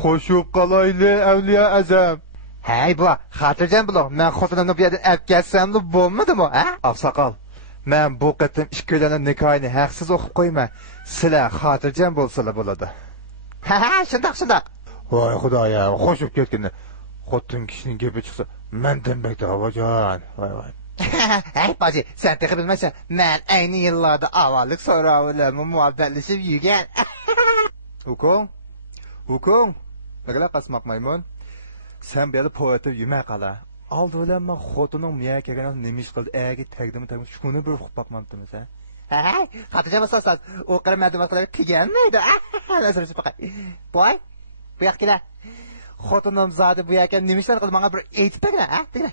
Xo'shib qalayli avliya azam. Hey bu, xotirjam bo'ling. Men xotinimni bu yerda olib kelsam bo'lmadimi, ha? Oqsoqol. Men bu qatim ikkilarning nikohini haqsiz o'qib qo'yma. Sizlar xotirjam bo'lsalar bo'ladi. Ha, shundoq. Voy xudoyim, qo'shib ketgin. Xotin kishining gapi chiqsa, mendan bekda avajon. Voy. Hey baji, sen texi bilmaysan. Men ayni yillarda avvallik so'rovlarni muhabbatlashib yurgan. Hukung. Nagala qasmoq maymun. Sen bu yerda po'yatib yurmay qala. Oldilar men xotining miya kelganini nemish qildi. Agi tagdim shuni bir uqib boqmamdimiz, ha? Hey, xotirjam bo'lsangiz, u qirmadim qilib kelganmaydi. Nazar chiqay. Boy, bu yoqqa. Xotinim zodi bu yoqqa nima ishlar qildi? Menga bir aytib bergan, ha? Deylar.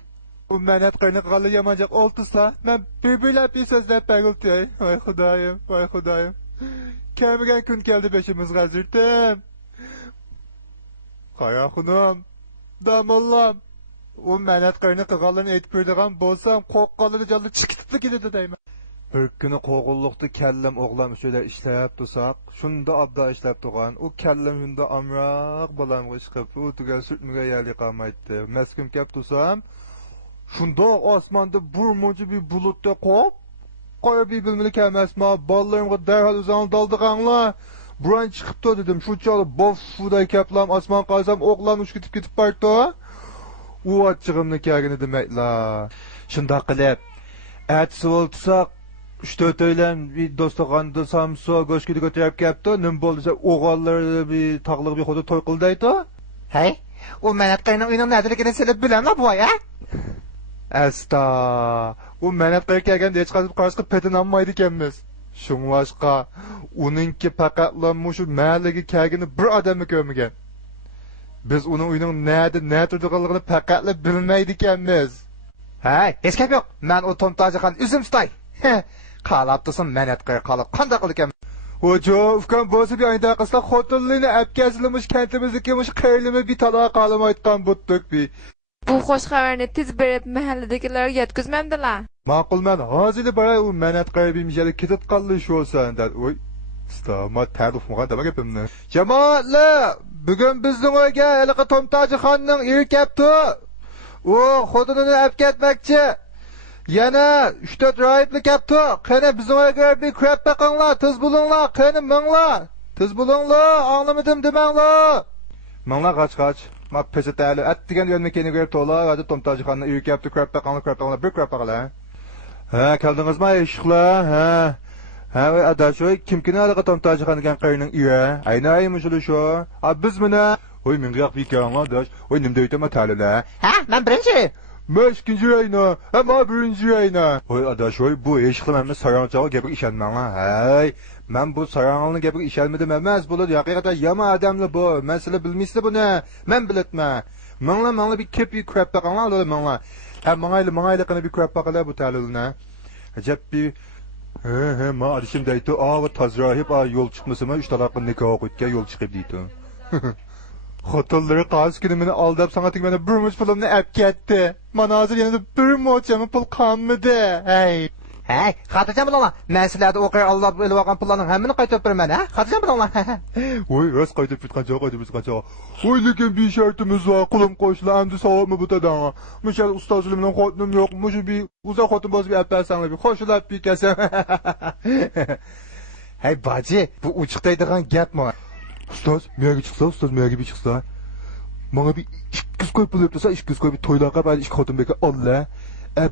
U menat qilni qilgan yamanjaq oltisa, men bibilab so'zlab pag'iltay. Voy xudoyim. Kamigan kun keldi beshimizga zirtim. Qara xunom, damollam. U menat qilni qilganlarni aytib berdigan bo'lsam, qo'qqanlari jalli chiqibdi keladi deyman. Bir kuni qo'g'illiqda kallam o'g'lam uchida ishlab tursak, shunda abda ishlab turgan, u kallam shunda amroq bolamga chiqib, u tugal sutmiga yali qolmaydi. Maskum kep tursam, shunda osmonda burmuncha bir bulutda qop, qo'ya bir bilmili kelmasma, bolalarimga darhol o'zini daldiganlar. Buran chiqibdi dedim, shu cho'li bofuday kaplam osmon qazam o'g'lan uch ketib bordi. U ochig'imni kelgani demaklar. Shunda qilib, atsi bo'lsak 3-4 oylar bir do'stxonada samso go'shkida ko'tarib kelibdi. Nim bo'lsa o'g'illar bir tog'liq bir xo'da to'y qildaydi. Hey, u menat qilni uyning nadaligini silib bilammi boy, ha? Asta. U menat qilib kelganda hech qanday qarashqa petin olmaydi ekanmiz. Shunlashqa uningki faqatla shu mahallaga kelgani bir odamni ko'rmagan. Biz uning uyining nima turganligini faqatla bilmaydi ekanmiz. Hey, hech gap yo'q. Men u Tomtojixon uzum tutay. Qalabdisan menat qilib qolib qanday qilgan? Hoca ufkan bo'lsa bir oyda qilsa xotinlarni abkazilmish kantimizdagi qaylimi bir taloq qolib aytgan butdik bi. Bu xo'sh xabarni tez berib mahalladagilarga yetkazmamdilar. Ma'qulman, hozir boray u menat qilib misali ketib qoldi shu olsan. Voy, stama ta'rif muga dema gapimni. Jamoatlar, bugun bizning uyga haliqi Tomtojixonning eri kelibdi. U xotinini olib ketmoqchi. Yana 3-4 rahibli kelibdi. Qani bizning uyga bir kirib baqinglar, tez bo'linglar, qani minglar. Tez bo'linglar, anglamadim demanglar. Minglar qoch. Ma pesatali atdigan yo'lmakeni ko'rib to'la, hozir Tomtojixonni uyga kelibdi, kirib baqinglar, bir kirib baqinglar. Ha, keldingizmi eshiklar? Ha, voy adashoy, kimkini haliqi Tomtojixon degan qarining uyi? Aynaymi shu? Ha, biz mana, voy menga yoq bir kelinglar dash. Voy nimda aytama talila. Ha, men birinchi. Men ikkinchi ayna, ama birinchi ayna. Voy adashoy, bu eshiklar men sarangchaga gapiga ishonmanglar. Hay, men bu sarangning gapiga ishonmadim emas, bo'ladi. Haqiqatan yomon odamlar bu. Men sizlar bilmaysizlar buni. Men bilatman. Manglar bir kirib baqinglar, manglar. Ha, mangayliqini bir kirib baqinglar bu talilni. Ajab bir ma adishimda aytdi, "Ava tazrohib, yo'l chiqmasam, 3 taloqni nikoh o'qitgan yo'l chiqib" deydi. Xotinlari qaz kuni meni aldab sangating meni bir much pulimni olib ketdi. Mana hozir yana bir muchami pul qolmadi. Hey, xotirjam bo'linglar. Men sizlarga o'qir Alloh bilib olgan pullarning hammani qaytarib beraman, ha? Xotirjam bo'linglar. Voy, rost qaytarib ketgancha. Voy, lekin bir shartimiz bor. Qulim qo'shlar, endi savobmi bu tadan. Mushal ustozim bilan xotinim yo'q. Mushu bir uzoq xotin bo'lsa bir olib bersanglar, bir qo'shilib bir kasam. Hey, baji, bu uchiqdaydigan gapmi? Ustoz, menga chiqsa. Menga bir 200 qo'yib pul desa, 200 qo'yib to'ylarga bari 2 xotin beka olla.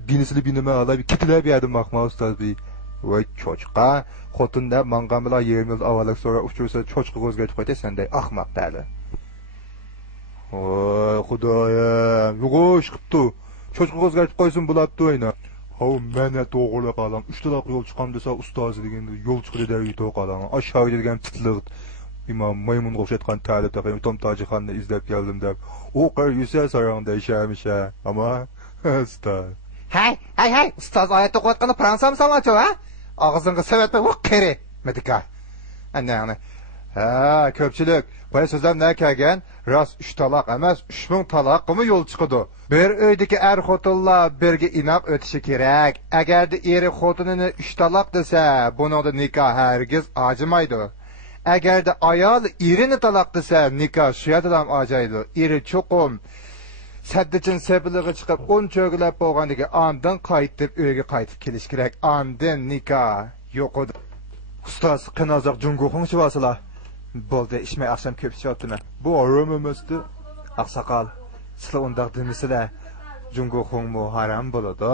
Binisini binime ala bir kitiler bir adım bakma ustoz bir. Voy çocuğa, xotunda mangan bilan 20 yil avvalak sonra uçursa çocuğu o'zgartib qo'ydi senday ahmoq dali. Voy xudoyim, yo'q chiqibdi. Çocuğu o'zgartib qo'ysin bo'labdi o'yna. Ha, meni to'g'ri qalam. 3 taloq yo'l chiqam desa ustoz deganda yo'l chiqdi deb to'qalam. Aşağı degan pitliq. İmam maymunga o'xshatgan ta'lim taqim Tomtojixonni izlab keldim deb. O qar yusa sarangda ishlamiş ha. Ama ustoz. Hey, ustoz oyat o'qiyotganda fransami sanlachu, ha? Og'zingga savatma voq keri. Medika. Ana. Ha, ko'pchilik bu so'zlar nima kelgan? Rost 3 taloq emas, 3000 taloqmi yo'l chiqadi. Bir uydagi xotinlar birga inoq o'tishi kerak. Agarda eri xotinini 3 taloq desa, buningda nikoh hargiz ojimaydi. Agarda ayol erini taloq desa, nikoh shu yerdan ajaydi. Eri cho'qim saddichin sepilig'i chiqib, un cho'gilab bo'lganiga ondan qaytib uyga qaytib kelish kerak. Ondan nikoh yo'q edi. Ustoz qinozoq junguxing chivasizlar. Bo'ldi, ishmay axsham ko'p ichyaptimi? Bu orom emasdi. Aqsaqal, sizlar undaq demisizlar. Junguxing mu haram bo'ladi.